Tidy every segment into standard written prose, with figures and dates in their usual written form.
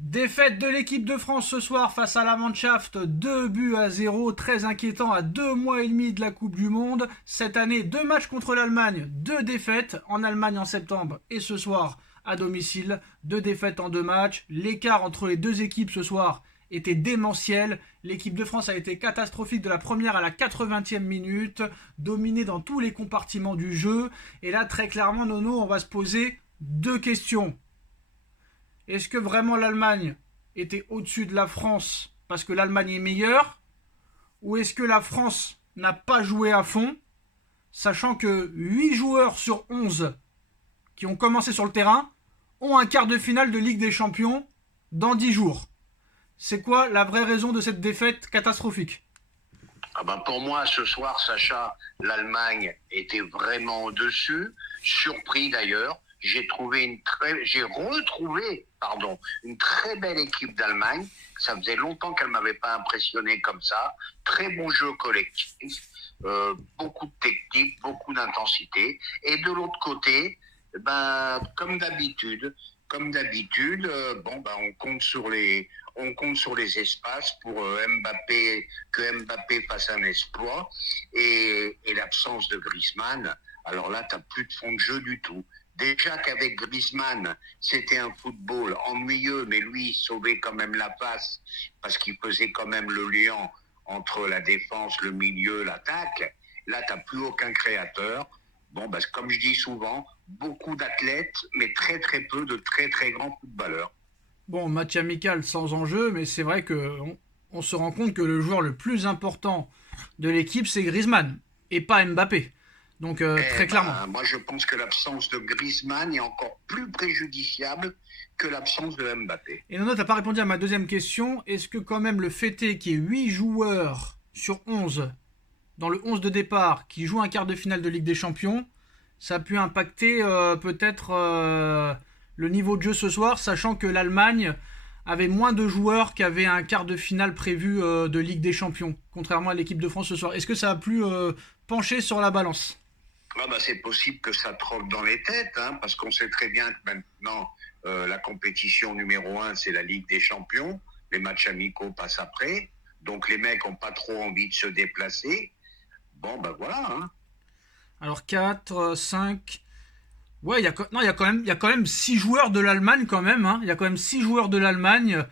Défaite de l'équipe de France ce soir face à la Mannschaft, 2-0, très inquiétant à 2 mois et demi de la Coupe du Monde. Cette année, 2 matchs contre l'Allemagne, 2 défaites, en Allemagne en septembre et ce soir à domicile, 2 défaites en 2 matchs. L'écart entre les deux équipes ce soir était démentiel. L'équipe de France a été catastrophique de la première à la 80e minute, dominée dans tous les compartiments du jeu. Et là, très clairement, Nono, on va se poser 2 questions. Est-ce que vraiment l'Allemagne était au-dessus de la France parce que l'Allemagne est meilleure? Ou est-ce que la France n'a pas joué à fond, sachant que 8 joueurs sur 11 qui ont commencé sur le terrain ont un quart de finale de Ligue des Champions dans 10 jours? C'est quoi la vraie raison de cette défaite catastrophique? Pour moi, ce soir, Sacha, l'Allemagne était vraiment au-dessus, surpris d'ailleurs. J'ai retrouvé une très belle équipe d'Allemagne. Ça faisait longtemps qu'elle m'avait pas impressionné comme ça. Très bon jeu collectif, beaucoup de technique, beaucoup d'intensité. Et de l'autre côté, comme d'habitude, on compte sur les espaces pour que Mbappé fasse un exploit et l'absence de Griezmann. Alors là, t'as plus de fond de jeu du tout. Déjà qu'avec Griezmann, c'était un football ennuyeux, mais lui, il sauvait quand même la face parce qu'il faisait quand même le lien entre la défense, le milieu, l'attaque. Là, t'as plus aucun créateur. Comme je dis souvent, beaucoup d'athlètes, mais très très peu de très très grands footballeurs. Bon, match amical sans enjeu, mais c'est vrai qu'on se rend compte que le joueur le plus important de l'équipe, c'est Griezmann, et pas Mbappé. Donc très clairement. Moi, je pense que l'absence de Griezmann est encore plus préjudiciable que l'absence de Mbappé. Et Nono, t'as pas répondu à ma deuxième question. Est-ce que quand même le fait est qu'il y ait 8 joueurs sur 11 dans le 11 de départ qui jouent un quart de finale de Ligue des Champions, ça a pu impacter peut-être le niveau de jeu ce soir, sachant que l'Allemagne avait moins de joueurs qui avaient un quart de finale prévu de Ligue des Champions, contrairement à l'équipe de France ce soir. Est-ce que ça a pu pencher sur la balance? C'est possible que ça trotte dans les têtes, parce qu'on sait très bien que maintenant, la compétition numéro 1, c'est la Ligue des Champions. Les matchs amicaux passent après. Donc, les mecs n'ont pas trop envie de se déplacer. Voilà. Alors, 4, 5... Ouais, il y a quand même 6 joueurs de l'Allemagne quand même. Il y a quand même 6 joueurs de l'Allemagne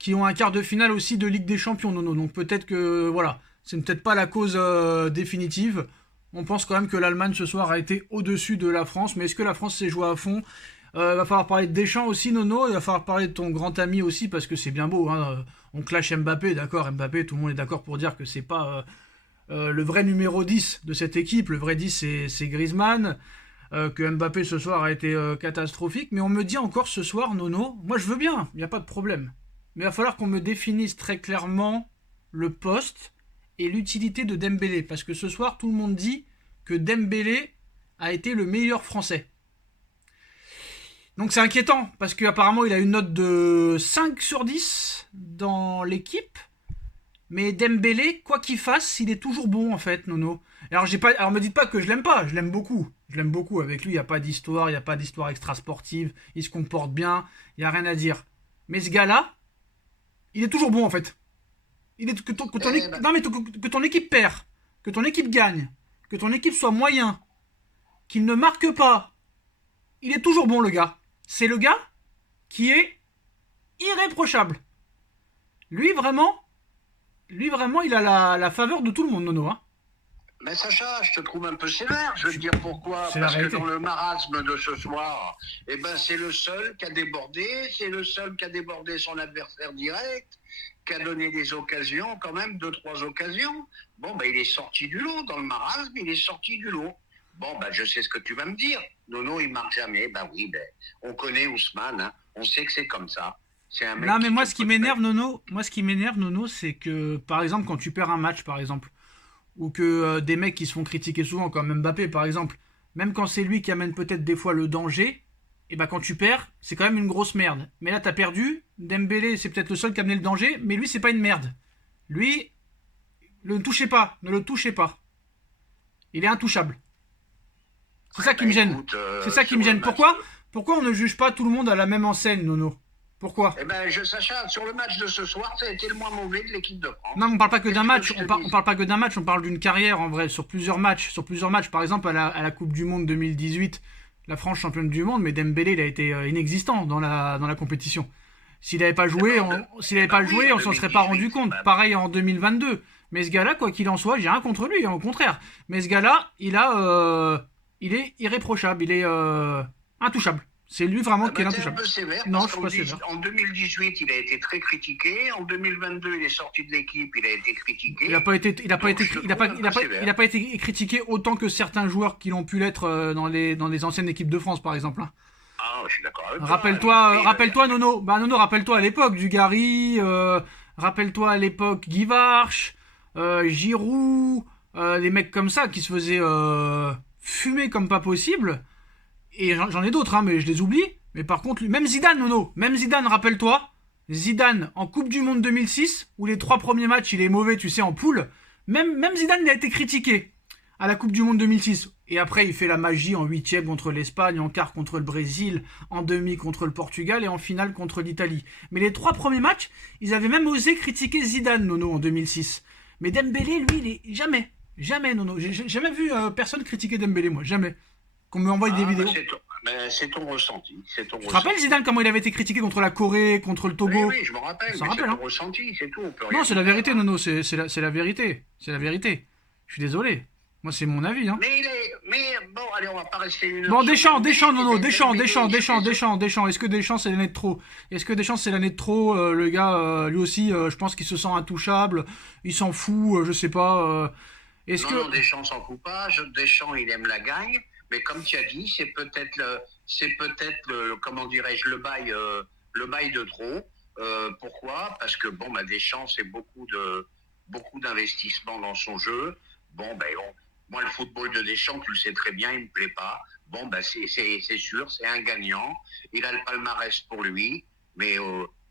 qui ont un quart de finale aussi de Ligue des Champions, Nono. Donc, peut-être que, voilà, c'est peut-être pas la cause définitive. On pense quand même que l'Allemagne ce soir a été au-dessus de la France. Mais est-ce que la France s'est jouée à fond? Il va falloir parler de Deschamps aussi, Nono. Il va falloir parler de ton grand ami aussi, parce que c'est bien beau. On clash Mbappé, d'accord. Mbappé, tout le monde est d'accord pour dire que c'est pas le vrai numéro 10 de cette équipe. Le vrai 10, c'est Griezmann. Que Mbappé ce soir a été catastrophique. Mais on me dit encore ce soir, Nono, moi je veux bien, il n'y a pas de problème. Mais il va falloir qu'on me définisse très clairement le poste et l'utilité de Dembélé. Parce que ce soir, tout le monde dit que Dembélé a été le meilleur français. Donc c'est inquiétant, parce qu'apparemment il a une note de 5 sur 10 dans l'équipe. Mais Dembélé, quoi qu'il fasse, il est toujours bon en fait, Nono. Alors me dites pas que je l'aime pas, je l'aime beaucoup. Je l'aime beaucoup, avec lui il n'y a pas d'histoire, il n'y a pas d'histoire extra-sportive, il se comporte bien, il n'y a rien à dire. Mais ce gars-là, il est toujours bon en fait. Que ton équipe perd, que ton équipe gagne, que ton équipe soit moyen, qu'il ne marque pas, il est toujours bon le gars. C'est le gars qui est irréprochable. Lui vraiment, il a la faveur de tout le monde, Nono. Mais Sacha, je te trouve un peu sévère. Je veux te dire pourquoi. Parce que dans le marasme de ce soir, c'est le seul qui a débordé, c'est le seul qui a débordé son adversaire direct, qui a donné des occasions, quand même, 2-3 occasions. Il est sorti du lot. Dans le marasme, il est sorti du lot. Je sais ce que tu vas me dire. Nono, il marque jamais. On connaît Ousmane, on sait que c'est comme ça. C'est un mec. Non, mais moi, ce qui m'énerve, Nono, c'est que, par exemple, quand tu perds un match, par exemple, ou que des mecs qui se font critiquer souvent, comme Mbappé par exemple, même quand c'est lui qui amène peut-être des fois le danger, quand tu perds, c'est quand même une grosse merde. Mais là t'as perdu, Dembélé c'est peut-être le seul qui a amené le danger, mais lui c'est pas une merde. Lui, ne le touchez pas. Il est intouchable. C'est ça qui me gêne. C'est ça qui me gêne. Pourquoi on ne juge pas tout le monde à la même enseigne, Nono? Pourquoi? Eh ben, Sacha, sur le match de ce soir, ça a été le moins mauvais de l'équipe de France. Non, on parle pas que d'un match. On On parle pas que d'un match. On parle d'une carrière en vrai sur plusieurs matchs. Sur plusieurs matchs. Par exemple, à la Coupe du Monde 2018, la France championne du monde, mais Dembélé, il a été inexistant dans la compétition. S'il n'avait pas joué, on s'en serait pas rendu compte. Pareil en 2022. Mais ce gars-là, quoi qu'il en soit, j'ai rien contre lui, hein, au contraire. Mais ce gars-là, il est irréprochable, il est intouchable. C'est lui vraiment qui est intouchable. Un peu sévère, non, je suis pas sévère. En 2018, il a été très critiqué. En 2022, il est sorti de l'équipe, il a été critiqué. Il n'a pas été critiqué autant que certains joueurs qui l'ont pu l'être dans les anciennes équipes de France, par exemple. Ah, je suis d'accord avec toi. Rappelle-toi, Nono. Bah, Nono, rappelle-toi à l'époque Dugarry, rappelle-toi à l'époque Guy Varche, Giroud, des mecs comme ça qui se faisaient fumer comme pas possible. Et j'en ai d'autres, hein, mais je les oublie. Mais par contre, même Zidane, Nono, même Zidane, rappelle-toi, Zidane en Coupe du Monde 2006, où les 3 premiers matchs, il est mauvais, tu sais, en poule. Même Zidane, il a été critiqué à la Coupe du Monde 2006. Et après, il fait la magie en 8e contre l'Espagne, en quart contre le Brésil, en demi contre le Portugal et en finale contre l'Italie. Mais les 3 premiers matchs, ils avaient même osé critiquer Zidane, Nono, en 2006. Mais Dembélé, lui, il est jamais, Nono. J'ai jamais vu personne critiquer Dembélé, moi, jamais. Qu'on me envoie des vidéos. C'est ton ressenti. Tu te rappelles, Zidane, comment il avait été critiqué contre la Corée, contre le Togo? Oui, je me rappelle. C'est ton ressenti, c'est tout. Non, c'est la vérité, Nono. C'est la vérité. C'est la vérité. Je suis désolé. Moi, c'est mon avis. Hein. Mais bon, allez, on va pas rester une. Bon, Deschamps, Nono. Deschamps. Est-ce que Deschamps, c'est l'année de trop? Est-ce que Deschamps, c'est l'année de trop? Le gars, lui aussi, je pense qu'il se sent intouchable. Il s'en fout, je sais pas. Non, Deschamps s'en fout pas. Deschamps, il aime la gagne. Mais comme tu as dit, c'est peut-être comment dirais-je, le bail de trop. Pourquoi? Parce que bon, Deschamps, c'est beaucoup d'investissement dans son jeu. Bon, moi, le football de Deschamps, tu le sais très bien, il me plaît pas. Bon, c'est sûr, c'est un gagnant. Il a le palmarès pour lui. Mais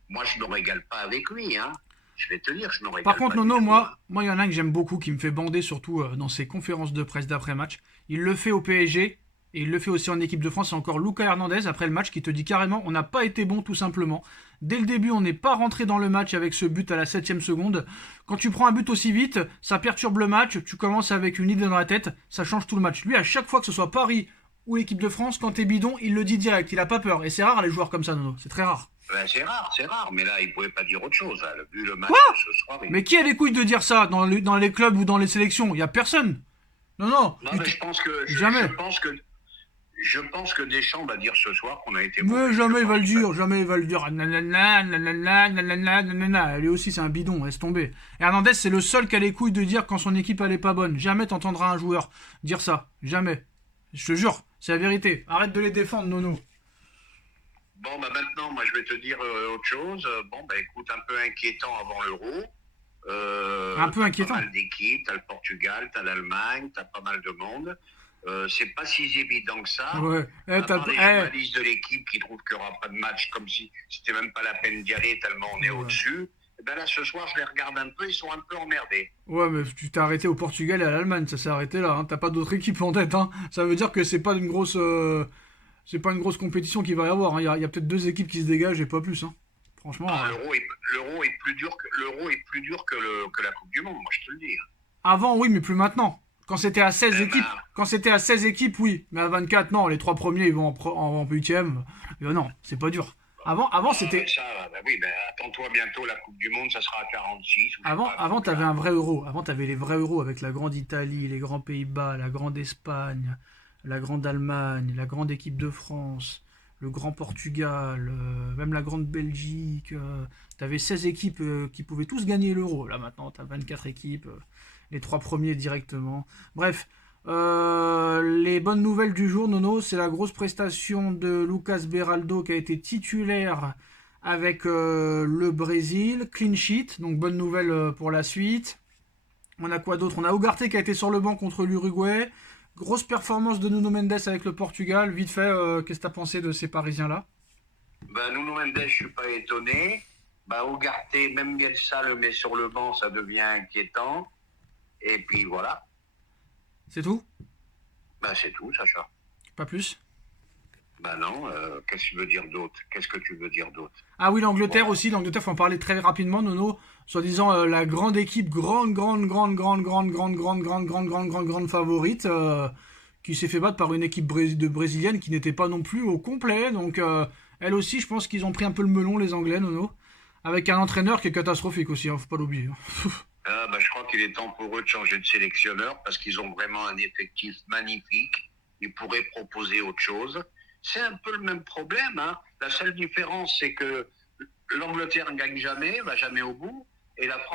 moi, je ne me régale pas avec lui, hein. Je vais te dire, je me régale pas. Par contre, Nono, moi, il y en a un que j'aime beaucoup, qui me fait bander, surtout dans ses conférences de presse d'après-match. Il le fait au PSG, et il le fait aussi en équipe de France. C'est encore Lucas Hernandez, après le match, qui te dit carrément, on n'a pas été bon, tout simplement. Dès le début, on n'est pas rentré dans le match avec ce but à la 7e seconde. Quand tu prends un but aussi vite, ça perturbe le match, tu commences avec une idée dans la tête, ça change tout le match. Lui, à chaque fois que ce soit Paris ou l'équipe de France, quand t'es bidon, il le dit direct, il a pas peur. Et c'est rare les joueurs comme ça, Nono, c'est très rare. C'est rare, mais là, il pouvait pas dire autre chose. Hein. Vu le match Quoi de ce soir. Mais qui a les couilles de dire ça dans les clubs ou dans les sélections? Il y a personne. Non, mais je pense que jamais. Je pense que Deschamps va dire ce soir qu'on a été. Mais jamais il va le dire, nanana. Lui aussi, c'est un bidon, laisse tomber. Hernandez, c'est le seul qui a les couilles de dire quand son équipe elle est pas bonne. Jamais t'entendras un joueur dire ça. Jamais. Je te jure, c'est la vérité. Arrête de les défendre, Nono. Bon, maintenant, moi, je vais te dire autre chose. Bon, écoute, un peu inquiétant avant l'Euro. Un peu inquiétant. T'as pas mal d'équipes, t'as le Portugal, t'as l'Allemagne, t'as pas mal de monde. C'est pas si évident que ça. Ouais. Les journalistes de l'équipe qui trouvent qu'il n'y aura pas de match, comme si c'était même pas la peine d'y aller tellement on est au-dessus. Et là, ce soir, je les regarde un peu, ils sont un peu emmerdés. Ouais, mais tu t'es arrêté au Portugal et à l'Allemagne, ça s'est arrêté là. Hein. T'as pas d'autres équipes en tête. Hein. Ça veut dire que c'est pas une grosse compétition qu'il va y avoir. Hein. Il y a peut-être 2 équipes qui se dégagent et pas plus. Hein. Franchement. L'Euro est plus dur que la Coupe du Monde, moi je te le dis. Avant, oui, mais plus maintenant. Quand c'était à 16 équipes, oui. Mais à 24, non. Les 3 premiers, ils vont en 8e. Non, c'est pas dur. Avant c'était. Attends-toi bientôt la Coupe du Monde, ça sera à 46. Avant, t'avais un vrai Euro. Avant, t'avais les vrais Euros avec la grande Italie, les grands Pays-Bas, la grande Espagne, la grande Allemagne, la grande équipe de France, le grand Portugal, même la grande Belgique. T'avais 16 équipes qui pouvaient tous gagner l'Euro. Là, maintenant, t'as 24 équipes. Les 3 premiers directement. Bref, les bonnes nouvelles du jour, Nono, c'est la grosse prestation de Lucas Beraldo qui a été titulaire avec le Brésil. Clean sheet, donc bonne nouvelle pour la suite. On a quoi d'autre? On a Ugarte qui a été sur le banc contre l'Uruguay. Grosse performance de Nuno Mendes avec le Portugal. Vite fait, qu'est-ce que tu as pensé de ces Parisiens-là? Nuno Mendes, je suis pas étonné. Ugarte, même Bielsa le met sur le banc, ça devient inquiétant. Et puis voilà. C'est tout? C'est tout, Sacha. Pas plus? Bah non, qu'est-ce que tu veux dire d'autre? Qu'est-ce que tu veux dire d'autre? Ah oui, l'Angleterre Bon, aussi, l'Angleterre, faut en parler très rapidement, Nono. Soi-disant la grande équipe, grande favorite, qui s'est fait battre par une équipe de brésilienne qui n'était pas non plus au complet. Donc, elle aussi, je pense qu'ils ont pris un peu le melon, les Anglais, Nono. Avec un entraîneur qui est catastrophique aussi, faut pas l'oublier. bah, je crois qu'il est temps pour eux de changer de sélectionneur parce qu'ils ont vraiment un effectif magnifique. Ils pourraient proposer autre chose. C'est un peu le même problème, hein. La seule différence, c'est que l'Angleterre ne gagne jamais, va jamais au bout, et la France